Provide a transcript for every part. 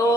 2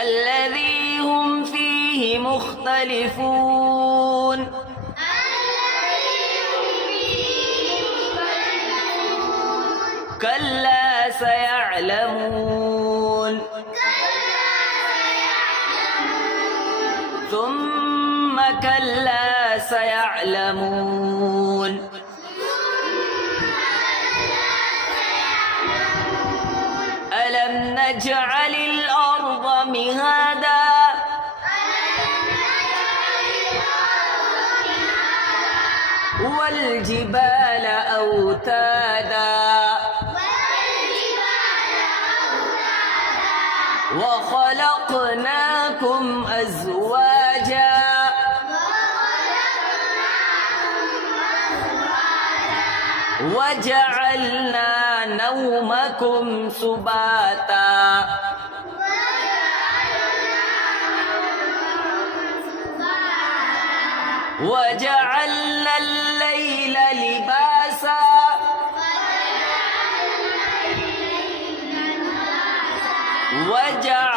الذي هم فيه مختلفون كلا سيعلمون ثم كلا سيعلمون ألم نجعل الأرض مهادا والجبال أوتادا وخلقناكم أزواجا وجعلنا نومكم سباتا وجعلنا الليل لباسا وجعلنا